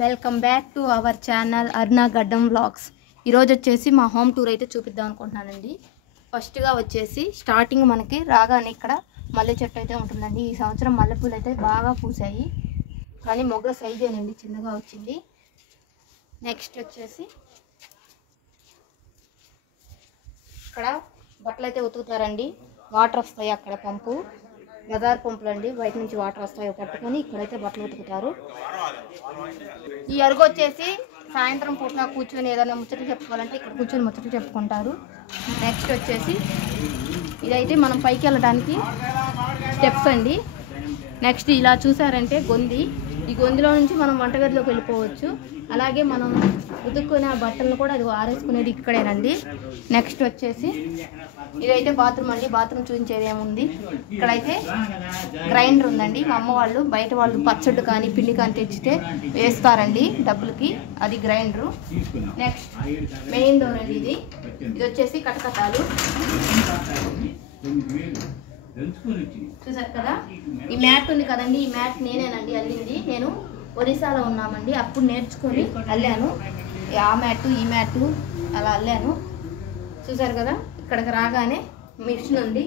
Welcome back to our channel Aruna గడ్డం vlogs. ఈరోజు వచ్చేసి మా హోమ్ టూర్ అయితే చూపిద్దాం అనుకుంటున్నానండి. ఫస్ట్గా వచ్చేసి స్టార్టింగ్ మనకి రాగానే ఇక్కడ మల్లె చెట్టు అయితే ఉంటుందండి. ఈ సంవత్సరం మల్లెపూలు అయితే బాగా పూసాయి, కానీ మొగ్గ సైజేనండి, చిన్నగా వచ్చింది. నెక్స్ట్ వచ్చేసి ఇక్కడ బట్టలు అయితే ఉతుకుతారండి. వాటర్ వస్తాయి, అక్కడ పంపు బజార్ పంపులు అండి, బయట నుంచి వాటర్ వస్తాయో పట్టుకొని ఇక్కడైతే బట్టలు ఉతుకుతారు. ఈ అరుగు వచ్చేసి సాయంత్రం పూట కూర్చొని ఏదైనా ముచ్చట చెప్పుకోవాలంటే ఇక్కడ కూర్చొని ముచ్చట చెప్పుకుంటారు. నెక్స్ట్ వచ్చేసి ఇదైతే మనం పైకి వెళ్ళడానికి స్టెప్స్ అండి. నెక్స్ట్ ఇలా చూసారంటే గొంది, ఈ గొంతులో నుంచి మనం వంటగదిలోకి వెళ్ళిపోవచ్చు. అలాగే మనం ఉతుక్కునే బట్టలను కూడా అది ఆరేసుకునేది ఇక్కడేనండి. నెక్స్ట్ వచ్చేసి ఇదైతే బాత్రూమ్ అండి. బాత్రూమ్ చూపించేది ఏముంది, ఇక్కడైతే గ్రైండర్ ఉందండి. మా అమ్మ వాళ్ళు బయట వాళ్ళు పచ్చళ్ళు కానీ పిండి కానీ తెచ్చితే వేస్తారండి డబ్బులకి, అది గ్రైండరు. నెక్స్ట్ మెయిన్ డోర్ అండి. ఇది వచ్చేసి కటకటాలు చూసారు కదా. ఈ మ్యాట్ ఉంది కదండి, ఈ మ్యాట్ నేనేనండి అల్లింది. నేను ఒరిస్సాలో ఉన్నామండి, అప్పుడు నేర్చుకొని అల్లాను. ఆ మ్యాటు ఈ మ్యాటు అలా అల్లాను. చూసారు కదా. ఇక్కడికి రాగానే మిషన్ ఉంది.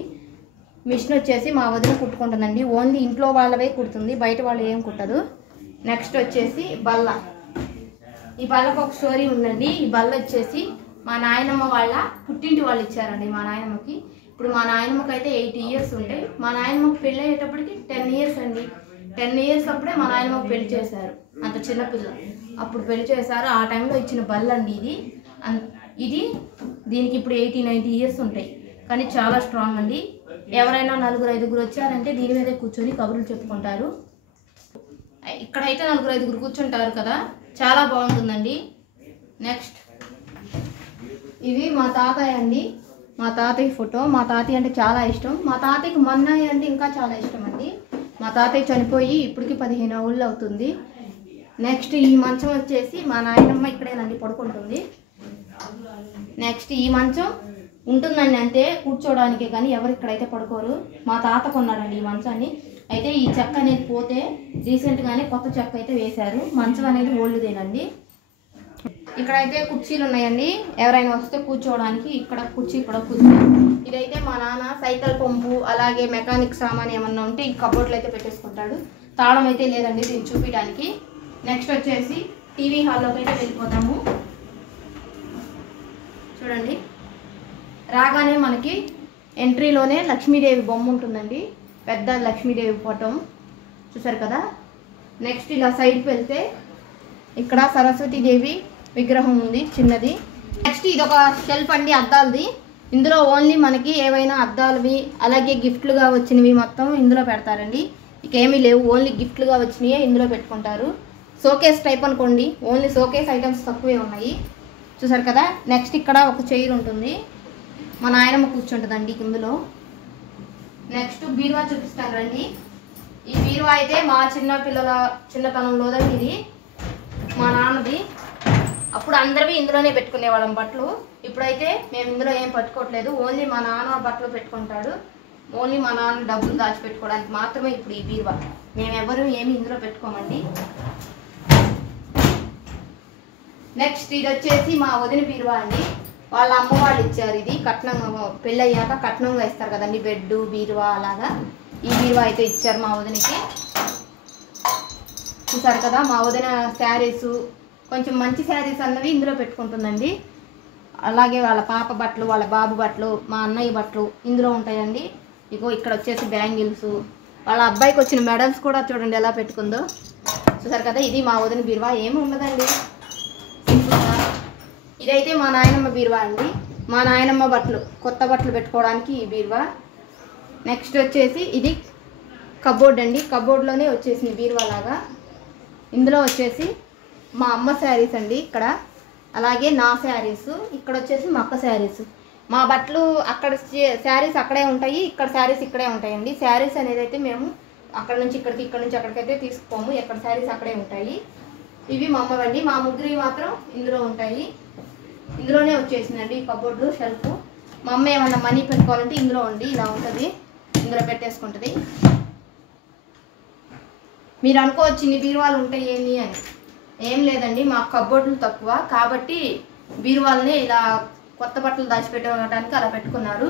మిషన్ వచ్చేసి మా వదిన కుట్టుకుంటుందండి. ఓన్లీ ఇంట్లో వాళ్ళవే కుడుతుంది, బయట వాళ్ళు ఏం కుట్టదు. నెక్స్ట్ వచ్చేసి బల్ల. ఈ బల్లకు ఒక స్టోరీ ఉందండి. ఈ బల్ల వచ్చేసి మా నాయనమ్మ వాళ్ళ పుట్టింటి వాళ్ళు ఇచ్చారండి మా నాయనమ్మకి. ఇప్పుడు మా నాయనమ్మకి అయితే 80 years ఉంటాయి. మా నాయనమ్మకి పెళ్ళి అయ్యేటప్పటికి 10 years అండి. 10 years అప్పుడే మా నాయనమ్మకి పెళ్లి చేశారు, అంత చిన్నపిల్ల అప్పుడు పెళ్లి చేశారు. ఆ టైంలో ఇచ్చిన బల్ల అండి ఇది. దీనికి ఇప్పుడు 80-90 years ఉంటాయి, కానీ చాలా స్ట్రాంగ్ అండి. ఎవరైనా 4-5 వచ్చారంటే దీని మీదే కూర్చొని కబుర్లు చెప్పుకుంటారు. ఇక్కడైతే 4-5 కూర్చుంటారు కదా, చాలా బాగుంటుందండి. నెక్స్ట్ ఇవి మా తాతయ్య అండి, మా తాతయ్య ఫోటో. మా తాతయ్య అంటే చాలా ఇష్టం. మా తాతయ్యకి మన్నయ్య అంటే ఇంకా చాలా ఇష్టం అండి. మా తాతయ్య చనిపోయి ఇప్పటికి 15 ఏళ్ళు అవుతుంది. నెక్స్ట్ ఈ మంచం వచ్చేసి మా నాయనమ్మ ఇక్కడేనండి పడుకుంటుంది. నెక్స్ట్ ఈ మంచం ఉంటుందండి అంతే, కూర్చోవడానికే, కానీ ఎవరు ఇక్కడైతే పడుకోరు. మా తాత కొన్నారండి ఈ మంచాన్ని. అయితే ఈ చెక్క అనేది పోతే రీసెంట్గానే కొత్త చెక్క అయితే వేశారు. మంచం అనేది ఓల్డ్దేనండి. ఇక్కడైతే కుర్చీలు ఉన్నాయండి, ఎవరైనా వస్తే కూర్చోవడానికి. ఇక్కడ కుర్చీ, ఇక్కడ కుర్చీ. ఇదైతే మా నాన్న సైకిల్ పంపు అలాగే మెకానిక్ సామాన్ ఏమన్నా ఉంటే ఈ కబోర్డ్లో అయితే పెట్టేసుకుంటాడు. తాళం అయితే లేదండి దీన్ని చూపించడానికి. నెక్స్ట్ వచ్చేసి టీవీ హాల్లోకి అయితే వెళ్ళిపోతాము. చూడండి, రాగానే మనకి ఎంట్రీలోనే లక్ష్మీదేవి బొమ్మ ఉంటుందండి, పెద్ద లక్ష్మీదేవి ఫోటో చూసారు కదా. నెక్స్ట్ ఇలా సైడ్కి వెళ్తే ఇక్కడ సరస్వతీదేవి విగ్రహం ఉంది, చిన్నది. నెక్స్ట్ ఇది ఒక షెల్ఫ్ అండి, అద్దాలది. ఇందులో ఓన్లీ మనకి ఏవైనా అద్దాలవి అలాగే గిఫ్ట్లుగా వచ్చినవి మొత్తం ఇందులో పెడతారండి. ఇక ఏమీ లేవు, ఓన్లీ గిఫ్ట్లుగా వచ్చినవి ఇందులో పెట్టుకుంటారు. షోకేస్ టైప్ అనుకోండి, ఓన్లీ షోకేస్ ఐటమ్స్ తక్కువే ఉన్నాయి చూసారు కదా. నెక్స్ట్ ఇక్కడ ఒక చైర్ ఉంటుంది, మా నాయనమ్మ కూర్చుంటుందండి ఇందులో. నెక్స్ట్ బీరువా చూపిస్తాను రండి. ఈ బీరువా అయితే మా చిన్నతనంలోదండి. ఇది మా నాన్నది. అప్పుడు అందరివి ఇందులోనే పెట్టుకునేవాళ్ళం బట్టలు. ఇప్పుడైతే మేము ఇందులో ఏం పట్టుకోవట్లేదు, ఓన్లీ మా నాన్న బట్టలు పెట్టుకుంటాడు. ఓన్లీ మా నాన్న డబ్బులు దాచిపెట్టుకోవడానికి మాత్రమే ఇప్పుడు ఈ బీరువా. మేము ఎవరు ఏమి ఇందులో పెట్టుకోమండి. నెక్స్ట్ ఇది వచ్చేసి మా వదిన బీరువా అండి, వాళ్ళ అమ్మ వాళ్ళు ఇచ్చారు. ఇది కట్నం, పెళ్ళి అయ్యాక కట్నంగా ఇస్తారు కదండి, బెడ్ బీరువా అలాగా. ఈ బీరువా అయితే ఇచ్చారు మా వదినకి. చూసారు కదా. మా వదిన శారీస్, కొంచెం మంచి శారీస్ అన్నవి ఇందులో పెట్టుకుంటుందండి. అలాగే వాళ్ళ పాప బట్టలు, వాళ్ళ బాబు బట్టలు, మా అన్నయ్య బట్టలు ఇందులో ఉంటాయండి. ఇగో ఇక్కడ వచ్చేసి బ్యాంగిల్స్, వాళ్ళ అబ్బాయికి వచ్చిన మెడల్స్ కూడా చూడండి ఎలా పెట్టుకుందో. చూసారు కదా. ఇది మా వదిన బీరువా, ఏమి ఉండదండి, సింపుల్గా. ఇదైతే మా నాయనమ్మ బీరువా అండి, మా నాయనమ్మ బట్టలు, కొత్త బట్టలు పెట్టుకోవడానికి ఈ బీరువా. నెక్స్ట్ వచ్చేసి ఇది కబోర్డ్ అండి, కబోర్డ్లోనే వచ్చేసింది బీరువా లాగా. ఇందులో వచ్చేసి మా అమ్మ శారీస్ అండి ఇక్కడ, అలాగే నా శారీస్. ఇక్కడ వచ్చేసి మా అక్క శారీస్. మా బట్టలు అక్కడ శారీస్ అక్కడే ఉంటాయి, ఇక్కడ శారీస్ ఇక్కడే ఉంటాయండి. శారీస్ అనేది అయితే మేము అక్కడ నుంచి ఇక్కడికి, ఇక్కడ నుంచి అక్కడికైతే తీసుకోము, ఎక్కడ శారీస్ అక్కడే ఉంటాయి. ఇవి మా అమ్మవండి, మా ముగ్గురి మాత్రం ఇందులో ఉంటాయి. ఇందులోనే వచ్చేసిందండి ఈ కబోర్డు షెల్ఫ్. మా అమ్మ ఏమన్నా మనీ పెట్టుకోవాలంటే ఇందులో ఉండి ఇలా ఉంటుంది, ఇందులో పెట్టేసుకుంటుంది. మీరు అనుకోవచ్చు ఇన్ని బీరువాలు ఉంటాయి ఏంటి అని. ఏం లేదండి, మాకు కబోర్డులు తక్కువ కాబట్టి బీరువాళ్ళని ఇలా కొత్త బట్టలు దాచిపెట్టడానికి అలా పెట్టుకున్నారు.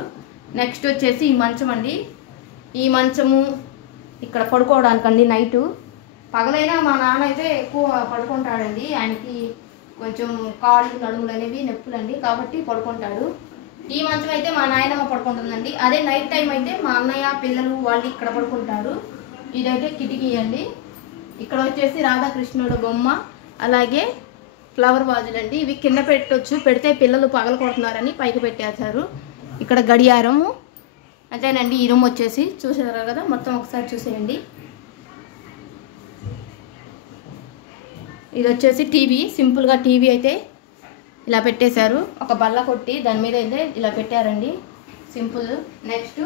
నెక్స్ట్ వచ్చేసి ఈ మంచం అండి. ఈ మంచము ఇక్కడ పడుకోవడానికండి. నైటు పగలైనా మా నాన్న అయితే ఎక్కువ పడుకుంటాడండి, ఆయనకి కొంచెం కాళ్ళు నడుములు అనేవి నొప్పులండి కాబట్టి పడుకుంటాడు. ఈ మంచం అయితే మా నాయనమ్మ పడుకుంటుందండి. అదే నైట్ టైం అయితే మా అన్నయ్య పిల్లలు వాళ్ళు ఇక్కడ పడుకుంటారు. ఇదైతే కిటికీ అండి. ఇక్కడ వచ్చేసి రాధాకృష్ణుడు బొమ్మ, అలాగే ఫ్లవర్ వాజులండి. ఇవి కింద పెట్టొచ్చు, పెడితే పిల్లలు పగల కొడుతున్నారని పైకి పెట్టేశారు. ఇక్కడ గడియారము అంతేనండి. ఈ రూమ్ వచ్చేసి చూసారు కదా, మొత్తం ఒకసారి చూసేయండి. ఇది వచ్చేసి టీవీ, సింపుల్గా టీవీ అయితే ఇలా పెట్టేశారు. ఒక బల్ల కొట్టి దాని మీద అయితే ఇలా పెట్టారండి, సింపుల్. నెక్స్ట్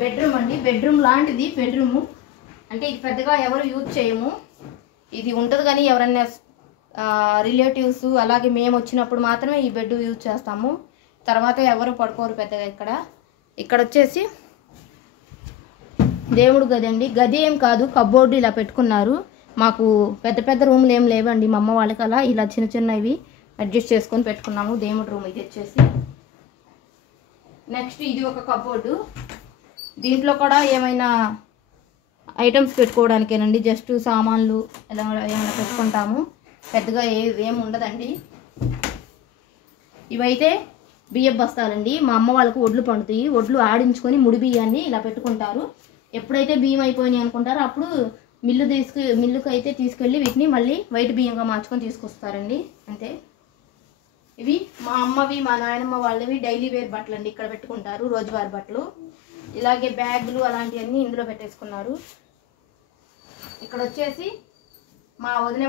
బెడ్రూమ్ అండి. బెడ్రూమ్ లాంటిది బెడ్రూము, అంటే ఇది పెద్దగా ఎవరు యూజ్ చేయము. ఇది ఉంటుంది కానీ ఎవరన్నా రిలేటివ్స్ అలాగే మేము వచ్చినప్పుడు మాత్రమే ఈ బెడ్ యూజ్ చేస్తాము. తర్వాత ఎవరు పడుకోరు పెద్దగా. ఇక్కడ వచ్చేసి దేవుడు గది అండి. గది ఏం కాదు, కబోర్డు ఇలా పెట్టుకున్నారు. మాకు పెద్ద పెద్ద రూమ్లు ఏం లేవండి, మా అమ్మ వాళ్ళకి అలా ఇలా చిన్న చిన్నవి అడ్జస్ట్ చేసుకొని పెట్టుకున్నాము. దేవుడు రూమ్ ఇది వచ్చేసి. నెక్స్ట్ ఇది ఒక కబోర్డు. దీంట్లో కూడా ఏమైనా ఐటమ్స్ పెట్టుకోవడానికేనండి, జస్ట్ సామాన్లు ఇలా ఏమైనా పెట్టుకుంటాము. పెద్దగా ఏం ఉండదండి. ఇవైతే బియ్యం బస్తాలండి. మా అమ్మ వాళ్ళకు ఒడ్లు పండుతాయి, ఒడ్లు ఆడించుకొని ముడి బియ్యాన్ని ఇలా పెట్టుకుంటారు. ఎప్పుడైతే బియ్యం అయిపోయినాయి అనుకుంటారో అప్పుడు మిల్లుకి అయితే తీసుకెళ్ళి వీటిని మళ్ళీ వైట్ బియ్యంగా మార్చుకొని తీసుకొస్తారండి, అంతే. ఇవి మా అమ్మవి మా నాయనమ్మ వాళ్ళవి డైలీ వేర్ బట్టలు అండి, ఇక్కడ పెట్టుకుంటారు రోజువారి బట్టలు. ఇలాగే బ్యాగులు అలాంటివన్నీ ఇందులో పెట్టేసుకున్నారు. ఇక్కడ వచ్చేసి మా వదిన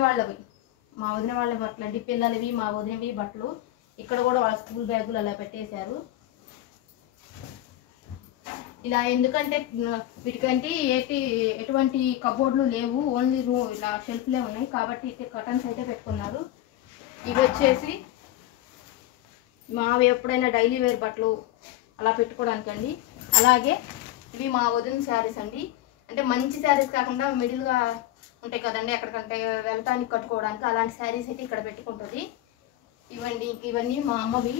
వాళ్ళ బట్టలు అండి, పిల్లలవి మా వదినవి బట్టలు. ఇక్కడ కూడా వాళ్ళ స్కూల్ బ్యాగులు అలా పెట్టేశారు. ఇలా ఎందుకంటే వీటికంటే ఎటువంటి కబోర్డులు లేవు, ఓన్లీ ఇలా షెల్ఫ్లే ఉన్నాయి కాబట్టి కర్టన్స్ అయితే పెట్టుకున్నారు. ఇవి వచ్చేసి మావి ఎప్పుడైనా డైలీ వేర్ బట్టలు అలా పెట్టుకోవడానికండి. అలాగే ఇవి మా వదిన శారీస్ అండి, అంటే మంచి శారీస్ కాకుండా మిడిల్గా ఉంటాయి కదండి, ఎక్కడికంటే వెళ్ళటానికి కట్టుకోవడానికి, అలాంటి శారీస్ అయితే ఇక్కడ పెట్టుకుంటుంది. ఇవన్నీ మా అమ్మవి.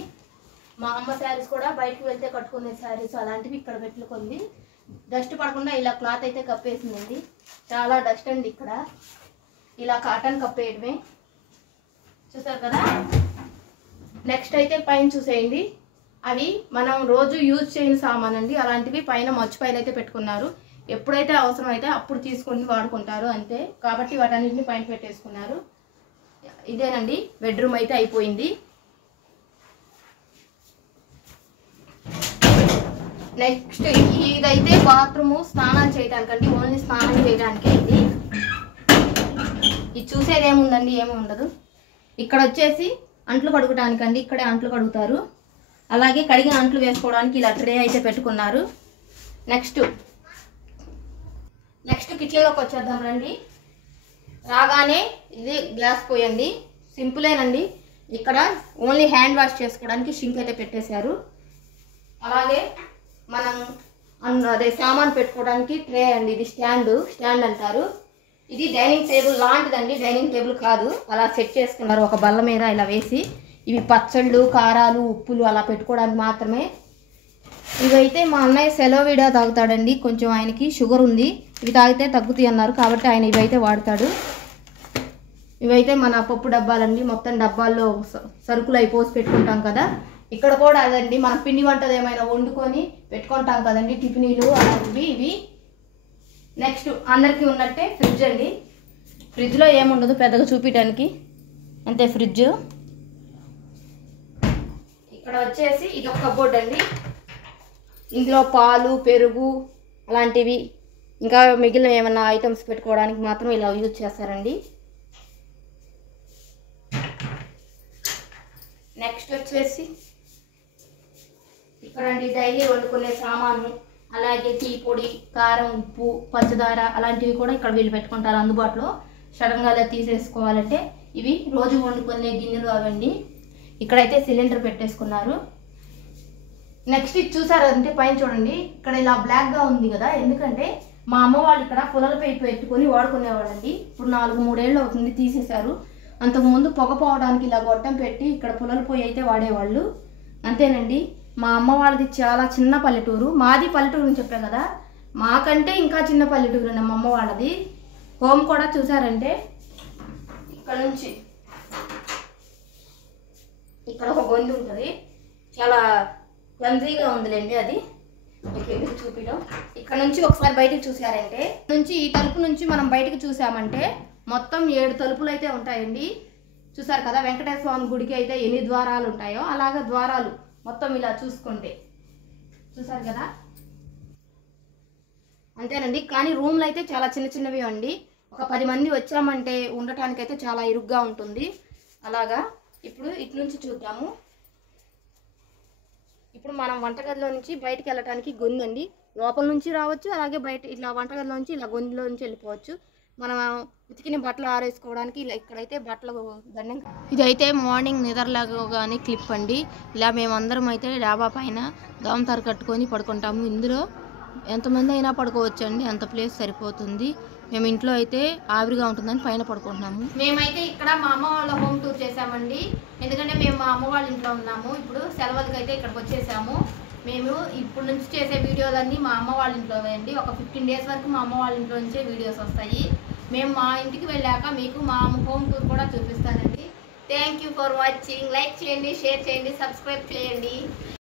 మా అమ్మ శారీస్ కూడా బయటకు వెళ్తే కట్టుకునే శారీస్ అలాంటివి ఇక్కడ పెట్టుకుంది. డస్ట్ పడకుండా ఇలా క్లాత్ అయితే కప్పేసిందండి. చాలా డస్ట్ అండి ఇక్కడ, ఇలా కాటన్ కప్పేయడమే. చూసారు కదా. నెక్స్ట్ అయితే పైన చూసేయండి. అవి మనం రోజు యూజ్ చేయని సామాన్ అండి, అలాంటివి పైన మర్చిపోయిలు అయితే పెట్టుకున్నారు. ఎప్పుడైతే అవసరం అయితే అప్పుడు తీసుకొని వాడుకుంటారు అంతే, కాబట్టి వాటన్నిటిని పైన పెట్టేసుకున్నారు. ఇదేనండి బెడ్రూమ్ అయితే అయిపోయింది. నెక్స్ట్ ఇదైతే బాత్రూము, స్నానాలు చేయడానికండి, ఓన్లీ స్నానం చేయడానికి ఇది. ఇది చూసేది ఏముందండి, ఏమి ఉండదు. ఇక్కడ వచ్చేసి అంట్లు కడుగటానికండి, ఇక్కడే అంట్లు కడుగుతారు. అలాగే కడిగిన అంట్లు వేసుకోవడానికి ఇలా ట్రే అయితే పెట్టుకున్నారు. నెక్స్ట్ కిచెన్లోకి వచ్చేద్దాం రండి. రాగానే ఇది గ్యాస్ పోయండి, సింపులేనండి. ఇక్కడ ఓన్లీ హ్యాండ్ వాష్ చేసుకోవడానికి షింక్ అయితే పెట్టేశారు. అలాగే మనం సామాన్ పెట్టుకోవడానికి ట్రే అండి, ఇది స్టాండ్ అంటారు. ఇది డైనింగ్ టేబుల్ లాంటిదండి, డైనింగ్ టేబుల్ కాదు, అలా సెట్ చేసుకున్నారు ఒక బల్ల మీద ఇలా వేసి. ఇవి పచ్చళ్ళు, కారాలు, ఉప్పులు అలా పెట్టుకోవడానికి మాత్రమే. ఇవైతే మా అన్నయ్య సెలవువిడా తాగుతాడండి, కొంచెం ఆయనకి షుగర్ ఉంది, ఇవి తాగితే తగ్గుతాయి అన్నారు కాబట్టి ఆయన ఇవైతే వాడతాడు. ఇవైతే మన పప్పు డబ్బాలండి, మొత్తం డబ్బాల్లో సరుకులు అవి పోసి పెట్టుకుంటాం కదా. ఇక్కడ కూడా అదండి, మన పిండి వంటలు ఏమైనా వండుకొని పెట్టుకుంటాం కదండి, టిఫినీలు అలాంటివి ఇవి. నెక్స్ట్ అందరికీ ఉన్నట్టే ఫ్రిడ్జ్ అండి. ఫ్రిడ్జ్లో ఏముండదు పెద్దగా చూపించడానికి, అంతే ఫ్రిడ్జ్. ఇక్కడ వచ్చేసి ఇది ఒక కబోర్డ్ అండి, ఇందులో పాలు, పెరుగు అలాంటివి ఇంకా మిగిలిన ఏమన్నా ఐటమ్స్ పెట్టుకోవడానికి మాత్రం ఇలా యూజ్ చేస్తారండి. నెక్స్ట్ వచ్చేసి ఇక్కడండి డైలీ వండుకునే సామాను, అలాగే టీ పొడి, కారం, ఉప్పు, పంచదార అలాంటివి కూడా ఇక్కడ వీళ్ళు పెట్టుకుంటారు అందుబాటులో. సడన్గా అలా తీసేసుకోవాలంటే ఇవి రోజు వండుకునే గిన్నెలు అవండి. ఇక్కడైతే సిలిండర్ పెట్టేసుకున్నారు. నెక్స్ట్ ఇది చూసారంటే పైన చూడండి, ఇక్కడ ఇలా బ్లాక్గా ఉంది కదా, ఎందుకంటే మా అమ్మ వాళ్ళు ఇక్కడ పుల్లల పైపు పెట్టుకొని వాడుకునేవాళ్ళండి. ఇప్పుడు 4-3 ఏళ్ళు అవుతుంది తీసేశారు. అంతకుముందు పొగ పోవడానికి ఇలా గొట్టం పెట్టి ఇక్కడ పుల్లల పొయ్యి అయితే వాడేవాళ్ళు. అంతేనండి. మా అమ్మ వాళ్ళది చాలా చిన్న పల్లెటూరు. మాది పల్లెటూరు అని చెప్పాను కదా, మాకంటే ఇంకా చిన్న పల్లెటూరు మా అమ్మ వాళ్ళది. హోమ్ కూడా చూసారంటే ఇక్కడ నుంచి ఇక్కడ ఒక గొంతు ఉంటుంది, చాలా క్లమ్జీగా ఉందిలేండి. అది మీకు ఎందుకు చూపించడం. ఇక్కడ నుంచి ఒకసారి బయటికి చూసారంటే నుంచి ఈ తలుపు నుంచి మనం బయటకు చూసామంటే మొత్తం 7 తలుపులు అయితే ఉంటాయండి. చూసారు కదా, వెంకటేశ్వర స్వామి గుడికి అయితే ఎన్ని ద్వారాలు ఉంటాయో అలాగే ద్వారాలు మొత్తం ఇలా చూసుకుంటే చూసారు కదా. అంతేనండి. కానీ రూమ్లు అయితే చాలా చిన్న చిన్నవి అండి. ఒక 10 మంది వచ్చామంటే ఉండటానికైతే చాలా ఇరుగ్గా ఉంటుంది. అలాగా ఇప్పుడు ఇటు నుంచి చూద్దాము. ఇప్పుడు మనం వంటగదిలో నుంచి బయటికి వెళ్ళటానికి గొంతు అండి. లోపల నుంచి రావచ్చు, అలాగే బయట ఇట్లా వంటగదిలో నుంచి ఇలా గొంతులో నుంచి వెళ్ళిపోవచ్చు. మనం ఉతికిన బట్టలు ఆరేసుకోవడానికి ఇలా ఇక్కడైతే బట్టలు దండం. ఇదైతే మార్నింగ్ నిద్రలాగానే క్లిప్ అండి. ఇలా మేమందరం అయితే డాబా పైన దోమతార కట్టుకొని పడుకుంటాము. ఇందులో ఎంతమంది అయినా పడుకోవచ్చు అండి, అంత ప్లేస్ సరిపోతుంది. మేము ఇంట్లో అయితే ఆవిరిగా ఉంటుందని పైన పడుకుంటున్నాము. మేమైతే ఇక్కడ మా అమ్మ వాళ్ళ హోమ్ టూర్ చేసామండి. ఎందుకంటే మేము మా అమ్మ వాళ్ళ ఇంట్లో ఉన్నాము. ఇప్పుడు సెలవులకి అయితే ఇక్కడికి వచ్చేసాము. మేము ఇప్పుడు నుంచి చేసే వీడియోలన్నీ మా అమ్మ వాళ్ళ ఇంట్లో వేయండి. ఒక 15 డేస్ వరకు మా అమ్మ వాళ్ళ ఇంట్లో నుంచే వీడియోస్ వస్తాయి. మేము మా ఇంటికి వెళ్ళాక మీకు మా హోమ్ టూర్ కూడా చూపిస్తానండి. Thank you for watching. Like చేయండి, షేర్ చేయండి, సబ్స్క్రైబ్ చేయండి.